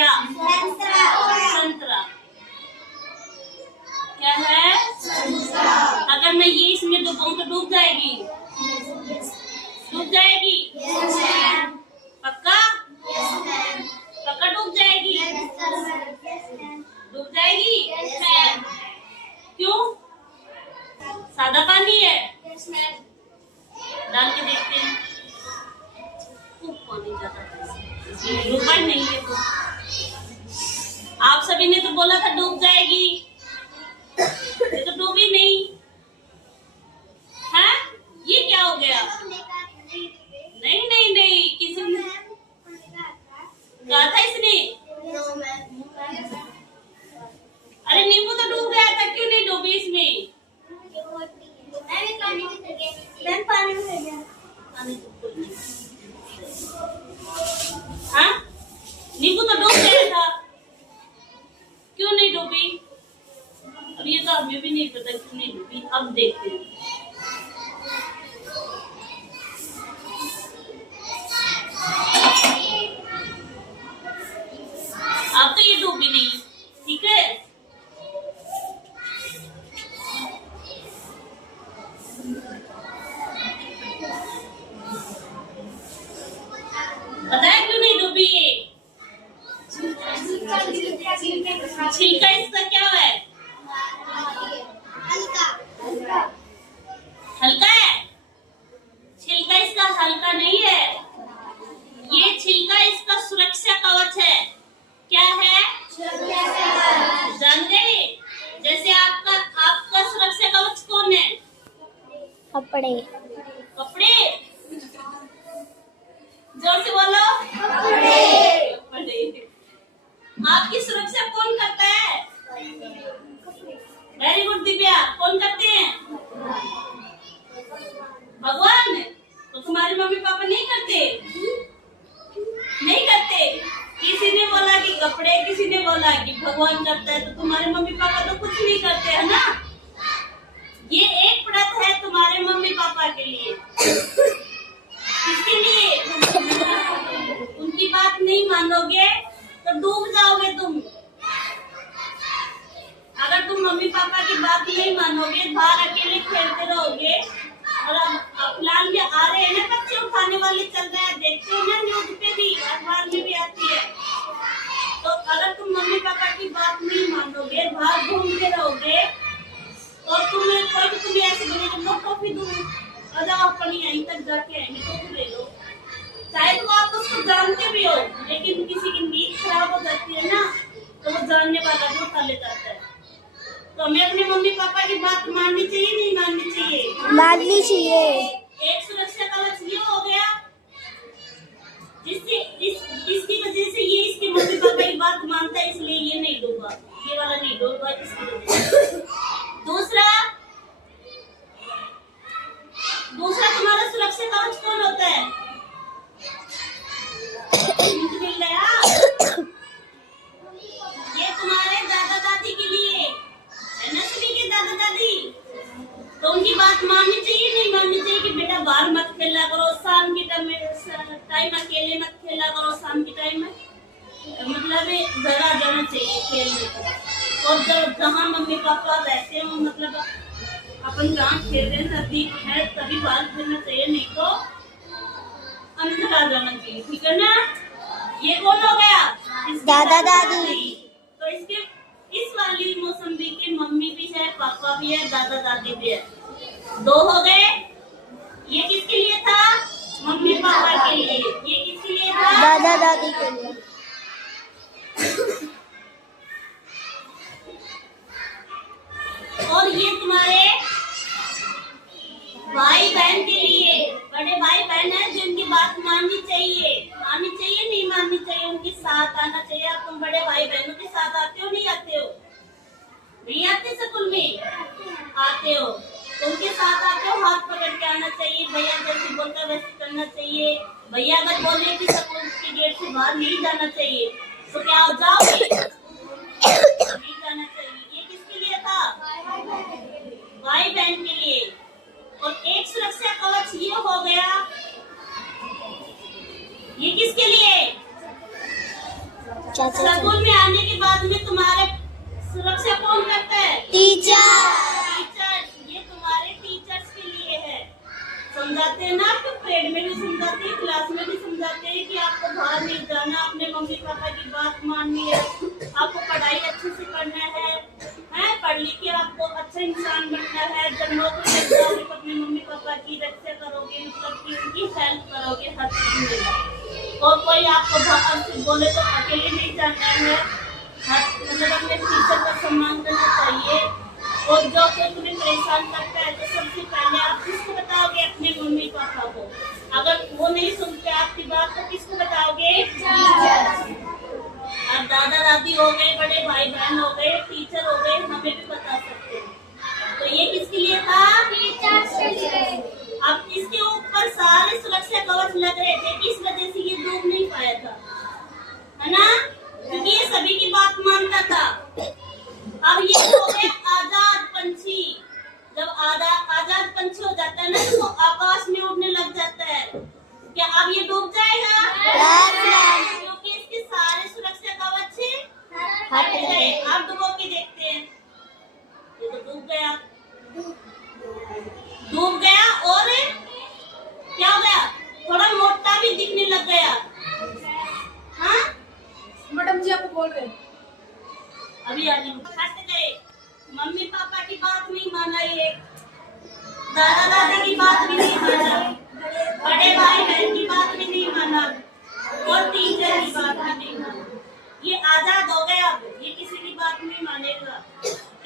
क्या? संतरा। क्या है? संतरा। अगर मैं ये इसमें डुबाऊं तो डूब जाएगी? डूब जाएगी? पक्का? पक्का डूब जाएगी? डूब जाएगी? क्यों? सादा पानी है? डाल के देखते हैं। पानी ज्यादा डूबा नहीं है तो आप सभी ने तो बोला था डूब जाएगी, ये तो डूबी नहीं है। ये क्या हो गया? नहीं नहीं नहीं, किसी ने कहा था इसने? अरे नींबू तो डूब गया था, क्यों नहीं डूबी इसमें? पानी में गया। हाँ, नींबू तो डूब गया था, क्यों नहीं डूबी? अब ये तो हमें भी नहीं पता क्यों नहीं डूबी। अब देखते हैं। अब तो ये डूबी नहीं, ठीक है। पता है क्यों नहीं डूबी ये? छिलका इसका क्या है? हल्का है। छिलका इसका हल्का नहीं है, ये छिलका इसका सुरक्षा कवच है। क्या है? जान गए? जैसे आपका सुरक्षा कवच कौन है? कपड़े। कपड़े, जोर से बोलो। कपड़े। आपकी सुरक्षा कौन करता है? वेरी गुड दिव्या, कौन करते हैं? भगवान। तो तुम्हारे मम्मी पापा नहीं करते? नहीं करते। किसी ने बोला कि कपड़े, किसी ने बोला कि भगवान करता है, तो तुम्हारे मम्मी पापा तो कुछ नहीं करते है ना। ये एक व्रत है तुम्हारे मम्मी पापा के लिए। किसके लिए? उनकी बात नहीं मानोगे तो डूब जाओगे तुम। अगर तुम मम्मी पापा की बात नहीं मानोगे, बाहर अकेले खेलते रहोगे, और अब फिलहाल ये आ रहे हैं ना बच्चे उठाने वाले चल रहे हैं, देखते हो ना न्यूज पे भी, अखबार में भी आती है। तो अगर तुम मम्मी पापा की बात नहीं मानोगे, बाहर घूमते रहोगे, और तुम्हें कोई भी तुम्हें ऐसे बोलेगा टॉफी दूँ, अगर आप अपनी यहीं तक जाके आएंगे तो ले लो। चाहे तो आप उसको जानते भी हो, लेकिन किसी की नींद खराब हो जाती है ना, तो वो जानने वाला भी उठा ले जाता है। तो हमें अपने मम्मी पापा की बात माननी चाहिए, नहीं माननी चाहिए? माननी चाहिए। एक सुरक्षा कवच ये हो गया, इसकी वजह से ये इसके मम्मी पापा की बात मानता है, इसलिए ये नहीं डूबा, ये वाला नहीं डूबा इसकी वजह से। दूसरा तुम्हारा सुरक्षा कवच कौन होता है? मिल गया? ये तुम्हारे दादा दादी के लिए है ना, सभी के दादा दादी। तो उनकी बात माननी चाहिए, नहीं माननी चाहिए कि बेटा बाहर मत खेला करो, शाम के टाइम अकेले मत खेला करो, शाम के टाइम में मतलब घर आ जाना चाहिए खेलने को। और जब जहाँ मम्मी पापा रहते हो, मतलब अपन जहाँ खेल रहे हैं नजदीक है, तभी बाहर खेलना चाहिए, नहीं तो अंदर आ जाना चाहिए, ठीक है ना। ये कौन हो गया? दादा दादी। तो इसके इस वाली मौसम्बी के मम्मी भी है, पापा भी है, दादा दादी भी है। दो हो गए। ये किसके लिए था? मम्मी पापा के लिए। ये किसके लिए था? दादा दादी के लिए। और ये तुम्हारे भाई बहन के लिए, बड़े भाई बहन है जिनकी बात माननी चाहिए, नहीं माननी चाहिए, उनके साथ आना चाहिए। अब तुम बड़े भाई बहनों के साथ आते हो, नहीं आते हो? नहीं आते स्कूल में? आते हो, उनके साथ आते हो, हाथ पकड़ के आना चाहिए। भैया जैसे बोलता वैसे करना चाहिए। भैया अगर बोले कि स्कूल के गेट से बाहर नहीं जाना चाहिए, तो क्या हो जाओगे? नहीं जाना चाहिए। ये किसके लिए था? भाई बहन के लिए। और एक सुरक्षा कवच ये हो गया, ये किसके लिए? चाचा स्कूल में आने के बाद में तुम्हारे सुरक्षा कौन करता है? टीचर। टीचर। ये तुम्हारे टीचर्स के लिए है। समझाते हैं ना, आपको परेड में भी समझाते हैं, क्लास में भी समझाते हैं कि आपको बाहर नहीं जाना, अपने मम्मी पापा की बात माननी है, आपको पढ़ाई अच्छे से करना है, पढ़ लिख के आपको अच्छा इंसान बनना है। जब नौकरी लग जाओगे तो अपने मम्मी पापा की रक्षा करोगे, मतलब कि उनकी हेल्प करोगे हर चीज में। और कोई आपको बाहर से बोले तो अकेले नहीं जाना है, मतलब अपने टीचर का सम्मान करना चाहिए। और जो कोई तुम्हें परेशान करता है तो सबसे पहले आप किसको बताओगे? अपने मम्मी पापा को। अगर वो नहीं सुनते आपकी बात तो किसको बताओगे? अब दादा दादी हो गए, बड़े भाई बहन हो गए, टीचर हो गए, हमें भी बता सकते हैं। तो ये किसके लिए था? टीचर्स के लिए। अब इसके ऊपर सारे सुरक्षा कवच लग रहे थे, इस वजह से ये डूब नहीं पाया था, है ना? क्योंकि ये सभी की बात मानता था। अब ये हो गया आजाद पंछी। जब आजाद पंछी हो जाता है ना तो आकाश में उड़ने लग जाता है। क्या अब ये डूब जाएगा? क्योंकि इसके सारे सुरक्षा कवच हट गए। अब डुबो के देखते हैं। ये तो डूब गया, और क्या हो गया? थोड़ा मोटा भी दिखने लग गया। हाँ मैडम जी, आपको बोल रहे अभी आने हट गए। मम्मी पापा की बात नहीं माना, ये दादा दादी की बात भी नहीं माना, बड़े भाई बहन की बात भी नहीं माना, और टीचर की बात भी नहीं माना। ये आजाद हो गया, अब ये किसी की बात नहीं मानेगा,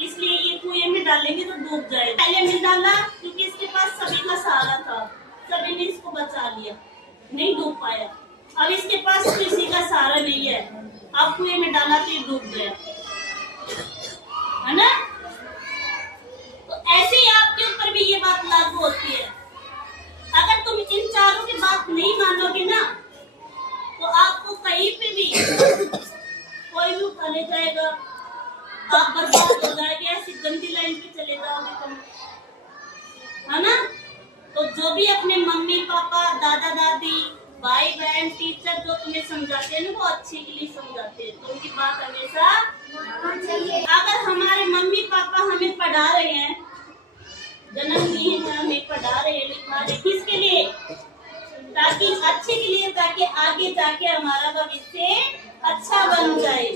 इसलिए ये कुएं में डालेंगे तो डूब जाए। पहले में डाला क्योंकि इसके पास सभी का सहारा था, सभी ने इसको बचा लिया, नहीं डूब पाया। अब इसके पास किसी का सहारा नहीं है, अब कुएं में डाला तो ये डूब गया, है ना? तो ऐसे ही आपके ऊपर भी ये बात लागू होती है। अगर तुम इन चारों की बात नहीं मानोगे ना तो आपको कहीं पे भी कोई भी उठा ले जाएगा, आप बर्बाद हो जाएंगे, ऐसी गंदी लाइन पे चले जाओगे तुम, है ना? तो जो भी अपने मम्मी पापा, दादा दादी, भाई बहन, टीचर जो तुम्हें समझाते हैं ना वो अच्छे के लिए समझाते हैं, तो उनकी बात हमेशा चाहिए। अगर हमारे मम्मी पापा हमें पढ़ा रहे हैं, जन्म दिए हैं, हमें पढ़ा रहे हैं, लिखा रहे, किसके लिए? ताकि अच्छे के लिए, ताकि आगे जाके हमारा भविष्य अच्छा बन जाए।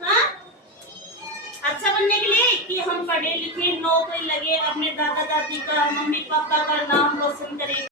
हाँ, अच्छा बनने के लिए कि हम पढ़े लिखे, नौकरी लगे, अपने दादा दादी का, मम्मी पापा का नाम रोशन करें।